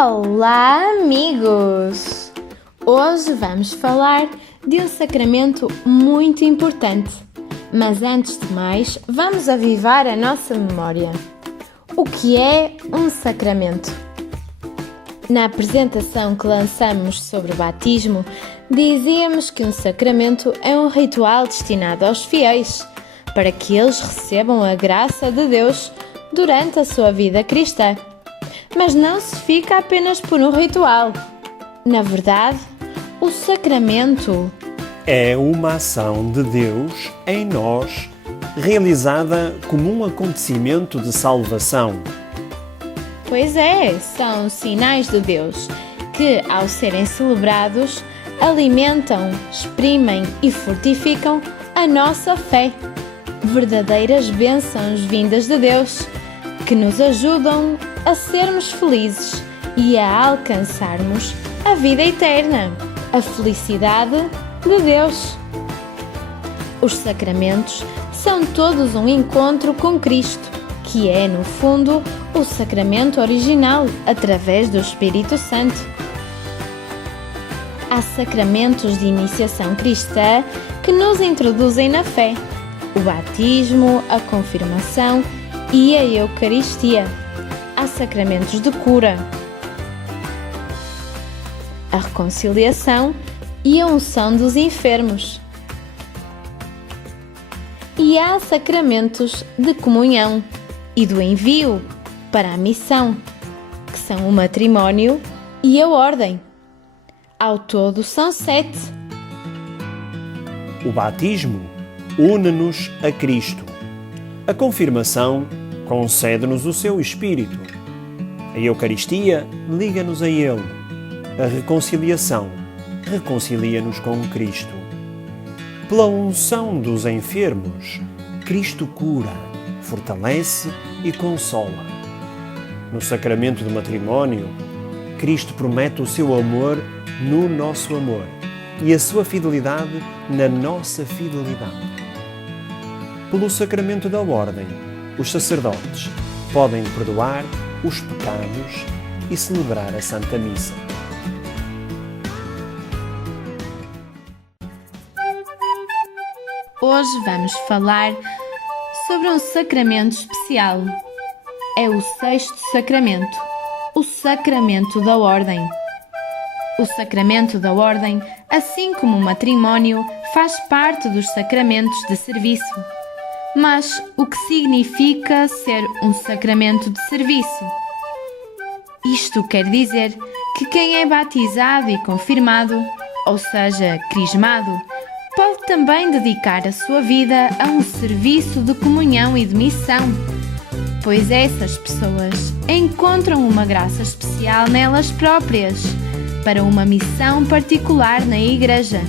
Olá, amigos! Hoje vamos falar de um sacramento muito importante. Mas antes de mais, vamos avivar a nossa memória. O que é um sacramento? Na apresentação que lançamos sobre o batismo, dizíamos que um sacramento é um ritual destinado aos fiéis, para que eles recebam a graça de Deus durante a sua vida cristã. Mas não se fica apenas por um ritual. Na verdade, o sacramento é uma ação de Deus em nós, realizada como um acontecimento de salvação. Pois é, são sinais de Deus que, ao serem celebrados, alimentam, exprimem e fortificam a nossa fé. Verdadeiras bênçãos vindas de Deus, que nos ajudam a sermos felizes e a alcançarmos a vida eterna, a felicidade de Deus. Os sacramentos são todos um encontro com Cristo, que é, no fundo, o sacramento original, através do Espírito Santo. Há sacramentos de iniciação cristã que nos introduzem na fé: o batismo, a confirmação e a Eucaristia. Há sacramentos de cura, a reconciliação e a unção dos enfermos. E há sacramentos de comunhão e do envio para a missão, que são o matrimónio e a ordem. Ao todo são 7. O batismo une-nos a Cristo. A confirmação concede-nos o seu Espírito. A Eucaristia liga-nos a Ele. A reconciliação reconcilia-nos com Cristo. Pela unção dos enfermos, Cristo cura, fortalece e consola. No sacramento do matrimónio, Cristo promete o seu amor no nosso amor e a sua fidelidade na nossa fidelidade. Pelo sacramento da ordem, os sacerdotes podem perdoar os pecados e celebrar a Santa Missa. Hoje vamos falar sobre um sacramento especial. É o 6º sacramento, o sacramento da ordem. O sacramento da ordem, assim como o matrimónio, faz parte dos sacramentos de serviço. Mas o que significa ser um sacramento de serviço? Isto quer dizer que quem é batizado e confirmado, ou seja, crismado, pode também dedicar a sua vida a um serviço de comunhão e de missão, pois essas pessoas encontram uma graça especial nelas próprias, para uma missão particular na Igreja.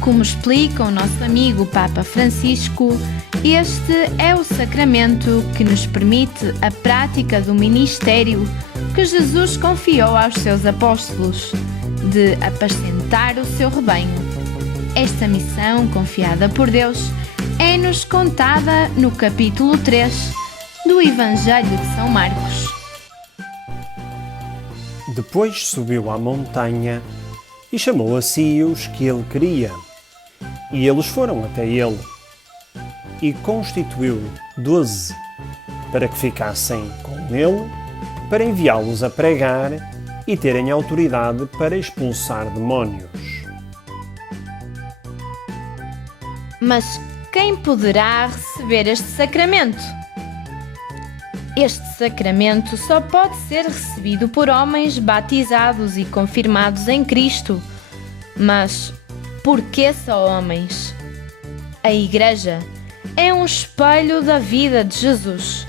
Como explica o nosso amigo Papa Francisco, este é o sacramento que nos permite a prática do ministério que Jesus confiou aos seus apóstolos, de apacentar o seu rebanho. Esta missão, confiada por Deus, é-nos contada no capítulo 3 do Evangelho de São Marcos. Depois subiu à montanha e chamou a si os que ele queria. E eles foram até ele. E constituiu 12, para que ficassem com ele, para enviá-los a pregar e terem autoridade para expulsar demónios. Mas quem poderá receber este sacramento? Este sacramento só pode ser recebido por homens batizados e confirmados em Cristo. Mas por que só homens? A Igreja é um espelho da vida de Jesus.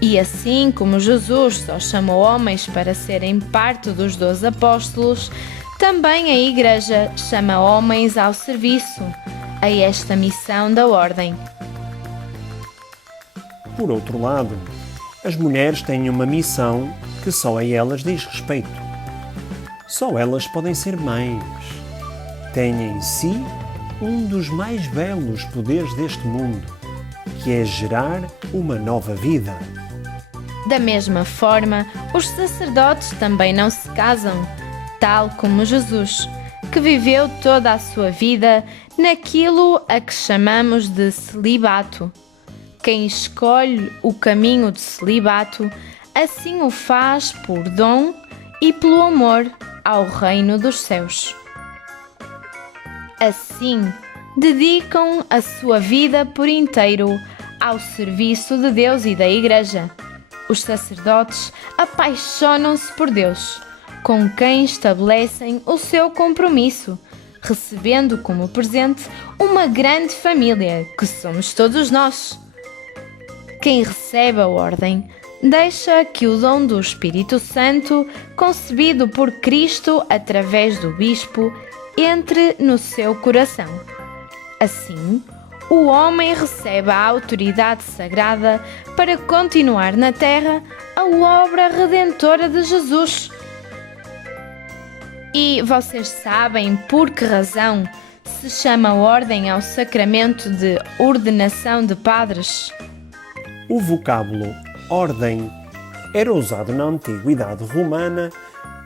E assim como Jesus só chamou homens para serem parte dos 12 apóstolos, também a Igreja chama homens ao serviço, a esta missão da ordem. Por outro lado, as mulheres têm uma missão que só a elas diz respeito. Só elas podem ser mães. Têm em si um dos mais belos poderes deste mundo, que é gerar uma nova vida. Da mesma forma, os sacerdotes também não se casam, tal como Jesus, que viveu toda a sua vida naquilo a que chamamos de celibato. Quem escolhe o caminho de celibato, assim o faz por dom e pelo amor ao reino dos céus. Assim, dedicam a sua vida por inteiro ao serviço de Deus e da Igreja. Os sacerdotes apaixonam-se por Deus, com quem estabelecem o seu compromisso, recebendo como presente uma grande família, que somos todos nós. Quem recebe a ordem deixa que o dom do Espírito Santo, concebido por Cristo através do bispo, entre no seu coração. Assim, o homem recebe a autoridade sagrada para continuar na terra a obra redentora de Jesus. E vocês sabem por que razão se chama ordem ao sacramento de ordenação de padres? O vocábulo ordem era usado na antiguidade romana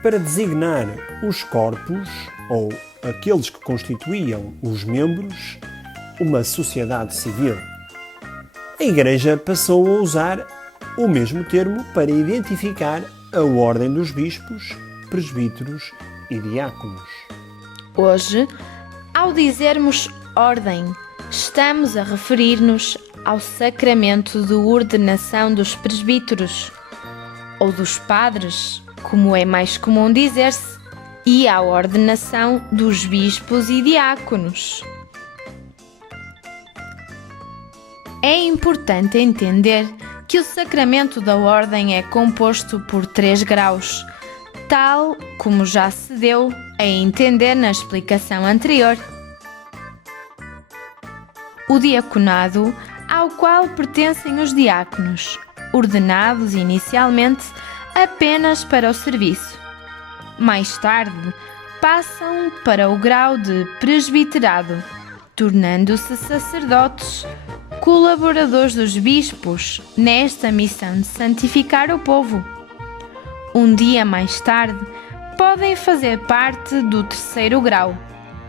para designar os corpos ou aqueles que constituíam os membros, uma sociedade civil. A Igreja passou a usar o mesmo termo para identificar a ordem dos bispos, presbíteros e diáconos. Hoje, ao dizermos ordem, estamos a referir-nos ao sacramento de ordenação dos presbíteros, ou dos padres, como é mais comum dizer-se, e à ordenação dos bispos e diáconos. É importante entender que o sacramento da ordem é composto por 3 graus, tal como já se deu a entender na explicação anterior. O diaconado, ao qual pertencem os diáconos, ordenados inicialmente apenas para o serviço. Mais tarde, passam para o grau de presbiterado, tornando-se sacerdotes, colaboradores dos bispos nesta missão de santificar o povo. Um dia mais tarde, podem fazer parte do 3º grau,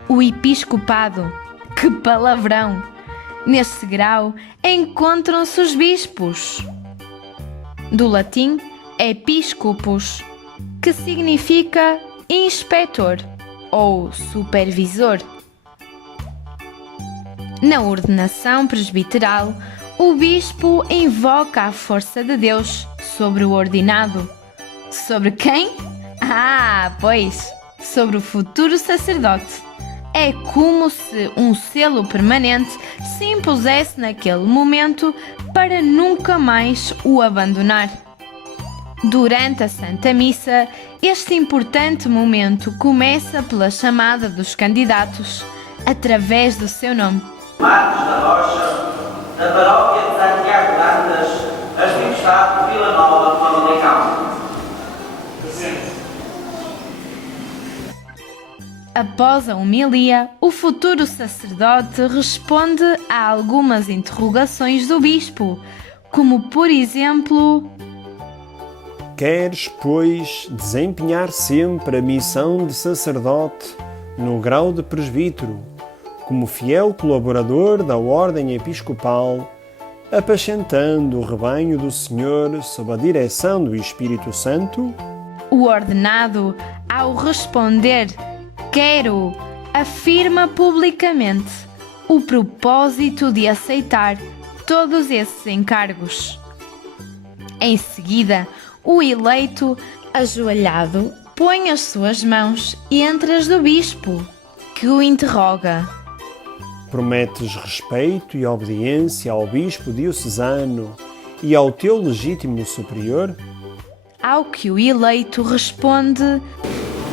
o episcopado. Que palavrão! Nesse grau encontram-se os bispos. Do latim, episcopus, que significa inspetor ou supervisor. Na ordenação presbiteral, o bispo invoca a força de Deus sobre o ordinado. Sobre quem? Pois, sobre o futuro sacerdote. É como se um selo permanente se impusesse naquele momento para nunca mais o abandonar. Durante a Santa Missa, este importante momento começa pela chamada dos candidatos, através do seu nome. Marcos da Rocha, da paróquia de Santiago de Antas, arcebispo de Vila Nova, Famalicão. Após a homilia, o futuro sacerdote responde a algumas interrogações do bispo, como por exemplo: Queres, pois, desempenhar sempre a missão de sacerdote no grau de presbítero, como fiel colaborador da ordem episcopal, apacentando o rebanho do Senhor sob a direção do Espírito Santo? O ordenado, ao responder quero, afirma publicamente o propósito de aceitar todos esses encargos. Em seguida, o eleito, ajoelhado, põe as suas mãos entre as do bispo, que o interroga. Prometes respeito e obediência ao bispo diocesano e ao teu legítimo superior? Ao que o eleito responde: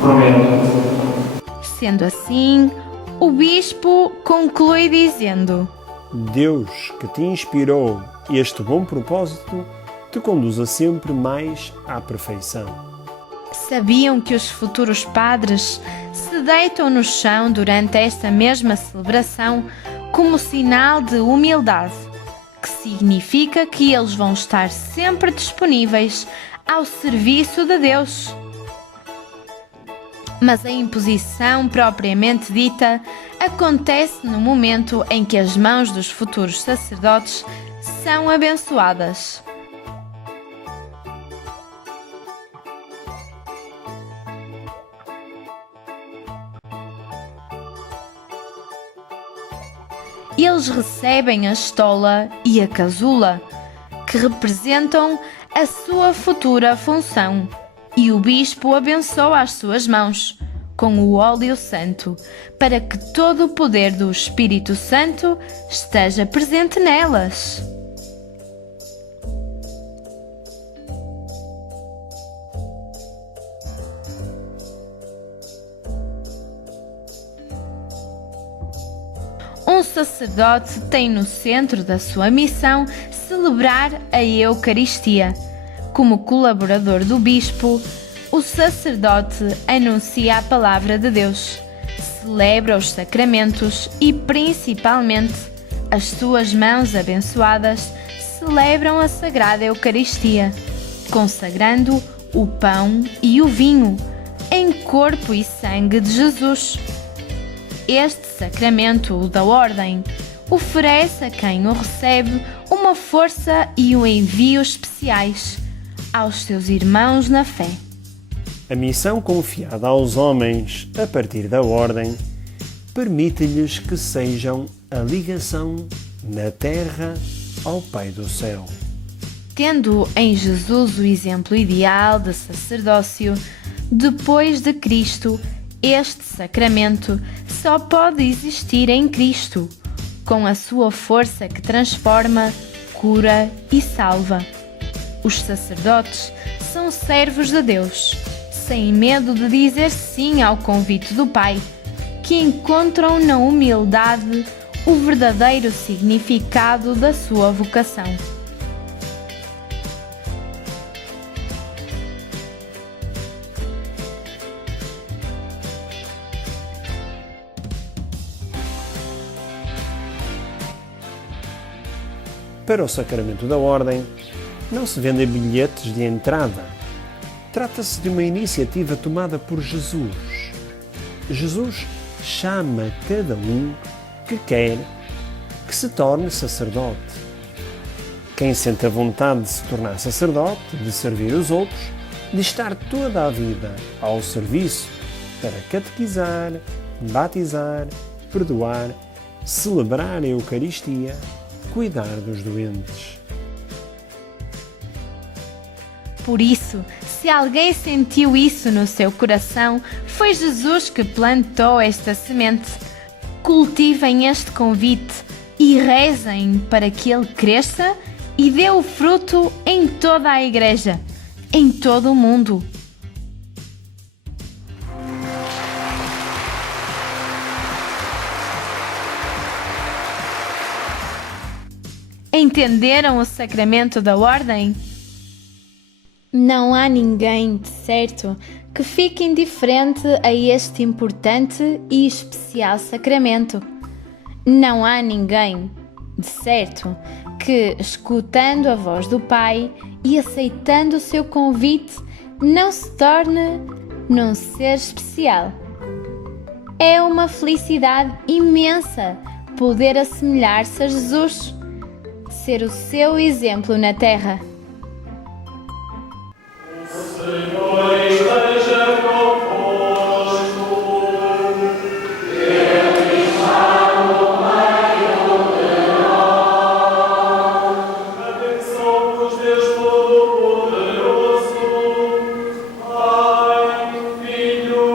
Prometo. Sendo assim, o bispo conclui dizendo: Deus, que te inspirou este bom propósito, te conduza sempre mais à perfeição. Sabiam que os futuros padres se deitam no chão durante esta mesma celebração como sinal de humildade, que significa que eles vão estar sempre disponíveis ao serviço de Deus. Mas a imposição propriamente dita acontece no momento em que as mãos dos futuros sacerdotes são abençoadas. Eles recebem a estola e a casula, que representam a sua futura função, e o bispo abençoa as suas mãos com o óleo santo, para que todo o poder do Espírito Santo esteja presente nelas. Um sacerdote tem no centro da sua missão celebrar a Eucaristia. Como colaborador do bispo, o sacerdote anuncia a palavra de Deus, celebra os sacramentos e, principalmente, as suas mãos abençoadas celebram a Sagrada Eucaristia, consagrando o pão e o vinho em corpo e sangue de Jesus. Este sacramento, o da ordem, oferece a quem o recebe uma força e um envio especiais aos seus irmãos na fé. A missão confiada aos homens a partir da ordem permite-lhes que sejam a ligação na terra ao Pai do céu. Tendo em Jesus o exemplo ideal de sacerdócio, depois de Cristo, este sacramento só pode existir em Cristo, com a sua força que transforma, cura e salva. Os sacerdotes são servos de Deus, sem medo de dizer sim ao convite do Pai, que encontram na humildade o verdadeiro significado da sua vocação. Para o sacramento da ordem, não se vendem bilhetes de entrada. Trata-se de uma iniciativa tomada por Jesus. Jesus chama cada um que quer que se torne sacerdote. Quem sente a vontade de se tornar sacerdote, de servir os outros, de estar toda a vida ao serviço para catequizar, batizar, perdoar, celebrar a Eucaristia, cuidar dos doentes. Por isso, se alguém sentiu isso no seu coração, foi Jesus que plantou esta semente. Cultivem este convite e rezem para que ele cresça e dê o fruto em toda a Igreja, em todo o mundo. Entenderam o sacramento da ordem? Não há ninguém, de certo, que fique indiferente a este importante e especial sacramento. Não há ninguém, de certo, que, escutando a voz do Pai e aceitando o seu convite, não se torne num ser especial. É uma felicidade imensa poder assemelhar-se a Jesus, ser o seu exemplo na terra. Senhor esteja convosco. Ele está no meio de nós. Abençoe-vos Deus Todo-Poderoso, Pai, Filho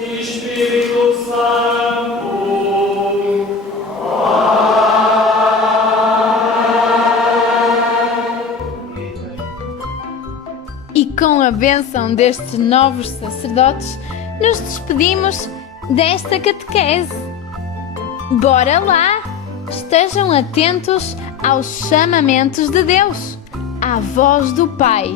e Espírito Santo. E com a bênção destes novos sacerdotes, nos despedimos desta catequese. Bora lá! Estejam atentos aos chamamentos de Deus, à voz do Pai.